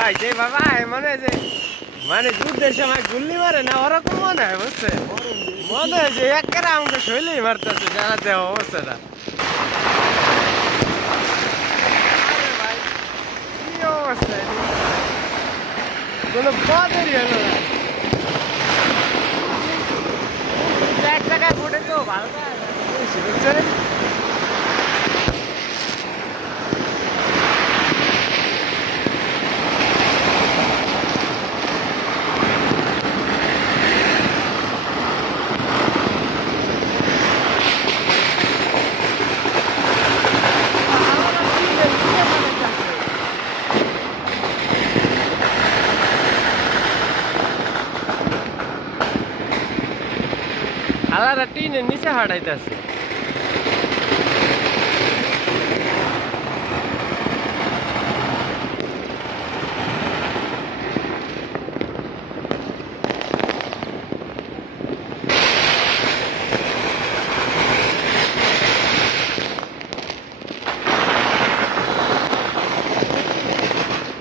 ভাই যে বাবা মনে যে মানে যুদ্ধের সময় গুল্লি মারে না ওরকম মনে হয় বুঝছে মনে হয় যে একেবারে আমাকে শৈলেই মারতেছে জানা দেওয়া অবস্থাটা ভাই কি অবস্থা কোনো পদেরই হলো না এক জায়গায় ফুটে কেউ ভালো বুঝছে আলাদা টিনের নিচে হাঁটাইতেছে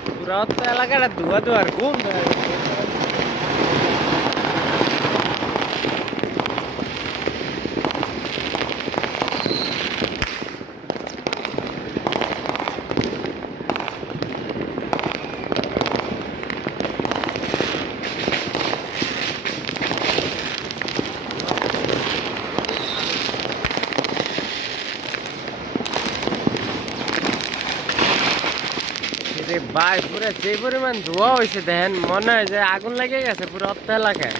পুরা তো এলাকাটা ধোয়া ধোয়ার ঘুম ভাই পুরো যে পরিমাণ ধোয়া হয়েছে দেখেন মনে হয় যে আগুন লেগে গেছে পুরো অর্থ এলাকায়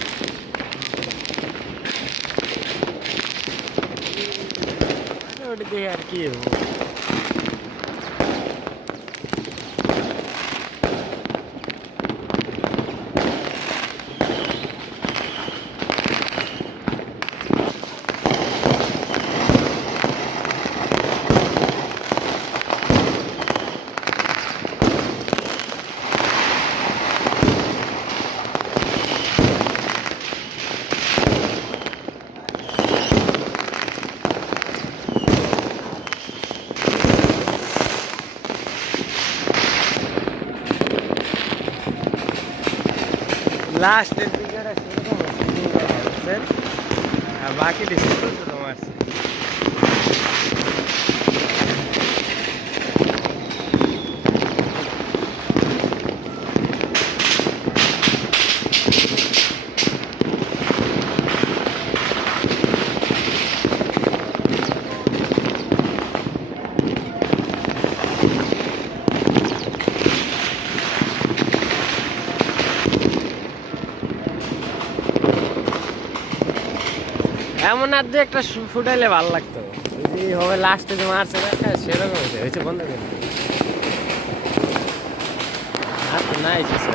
ওটা দিয়ে আর কি লাস্টের দিকে বাকি ডিসেম্বর মারছে এমন আর যে একটা ফুটাইলে ভালো লাগতো যদি হবে লাস্টে যে মারছে সেরকম হয়েছে বন্ধ করে আর তো নাই কিছু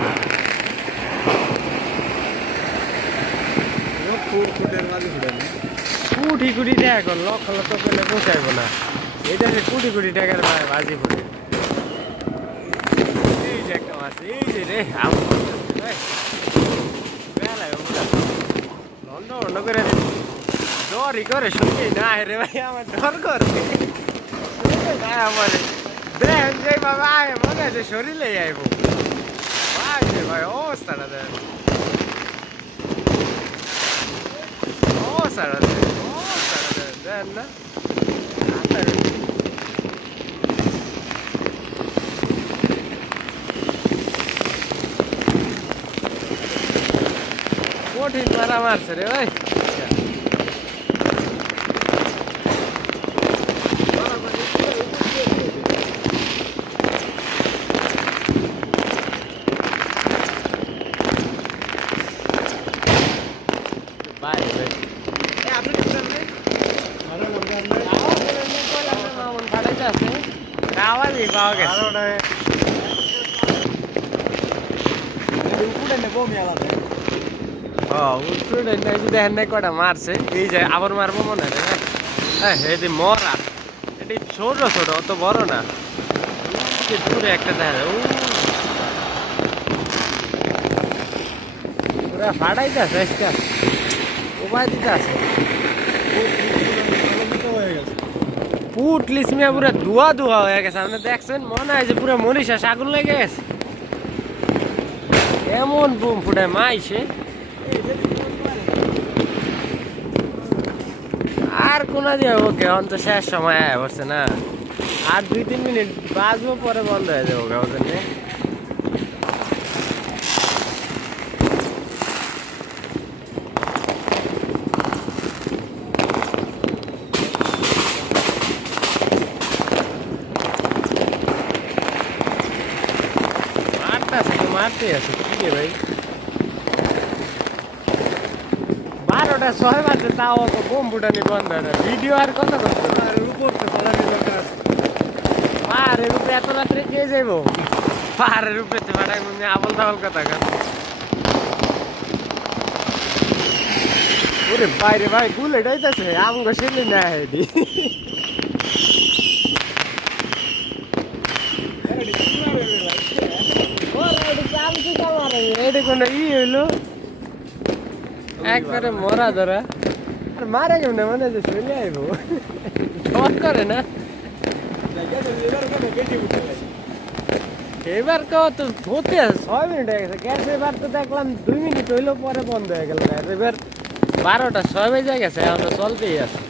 কুটি কুটি টাকা এখন লক্ষ লক্ষ করলে পৌঁছাইবো না এটা সে কোটি কোটি টাকার বাজি ফুটে এই যে একটা মাছ এই যে রে লন্ড লন্ড করে ডরই করে শুনি না রে ভাই আমার ডর করে আমার দেখেন যে বাবা মনে আছে শরীরে আইব ভাই রে ভাই অবস্থাটা দেন অবস্থাটা দেন না কঠিন মারা মারছে রে ভাই আওয়াজই পাওয়া গেছে দেখেন নাই কটা মারছে এই যে আবার মারবো মনে হয় এটি মরা এটি ছোট ছোট অত বড় না দূরে একটা দেখা পুরা ফাটাইতে আছে উপায় দিতে আছে পুটলিস মিয়া পুরা ধোয়া ধোয়া হয়ে গেছে আপনি দেখছেন মনে হয় যে পুরো মরিষা আগুন লেগে গেছে এমন বুম ফুটায় মাইছে আর কোনা দিয়ে ওকে অন্ত শেষ সময় আয়া বসছে না আর 2-3 মিনিট বাজবো পরে বন্ধ হয়ে যাবো ওকে ওদের নিয়ে মারতে আছে কি রে ভাই 12টা 6 বাজে তাও তো বোম ফুটানি বন্ধ হয় না ভিডিও আর কত করতে আর উপর তো পড়ানি দরকার আছে পাহাড়ের উপরে এত রাত্রে কে যাইবো পাহাড়ের উপরে তো ভাড়াই মনে আবল তাবল কথা কাজ ওরে বাইরে ভাই বুলেট আইতাছে আমগো সেলে না হেডি এটা কোনো ই হইলো একবারে মরা ধরা আর মারা কেমন মানে যে চলে আইবো ডর করে না এবার কেউ তো হতে 6 মিনিট হয়ে গেছে গ্যাস এবার তো দেখলাম 2 মিনিট হইলো পরে বন্ধ হয়ে গেল এবার 12টা 6 বেজে গেছে আমরা চলতেই আছে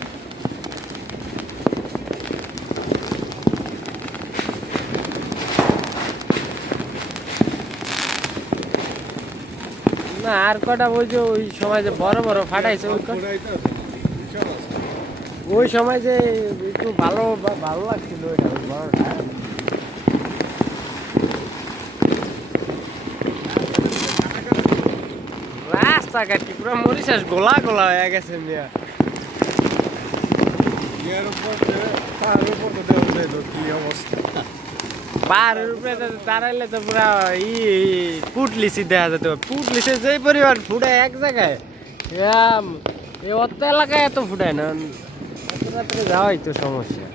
না আর কটা ওই যে ওই সময় যে বড় বড় ফাটাইছে ওই সময় যে একটু ভালো ভালো লাগছিল ওইটা ওই বড়টা রাস্তাঘাট কি পুরো মরিশাস গোলা গোলা হয়ে গেছে মিয়া পাহাড়ের উপরে দাঁড়াইলে তো পুরা পুটলিসি দেখা যেত পুটলিসে যেই পরিমাণ ফুটায় এক জায়গায় এই অত এলাকায় এত ফুটায় না এত রাত্রে যাওয়াই তো সমস্যা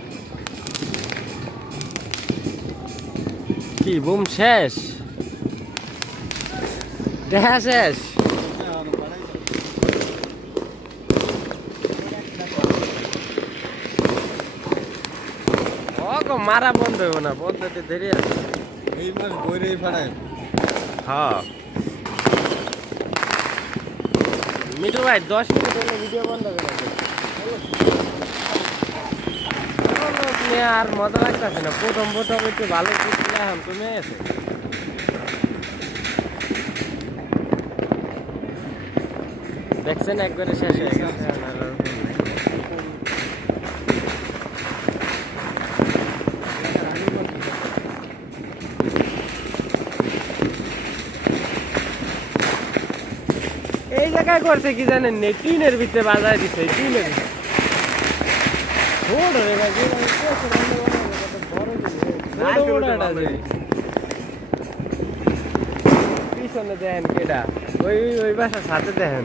কি বুম শেষ দেখা শেষ মারা বন্ধ হইব না বন্ধতে দেরি আছে এই মাস বইরেই ফাড়ায় হ্যাঁ মিঠু ভাই 10 মিনিট হলে ভিডিও বন্ধ করে দেবে আর মজা লাগতেছে না প্রথম একটু ভালো করছিলাম তুমি আছে দেখছেন একবারে শেষ হয়ে গেছে এই জায়গায় করছে কি জানেন টিনের ভিতরে বাজায় দিচ্ছে টিনের পিছনে দেখেন কেটা ওই বাসার সাথে দেখেন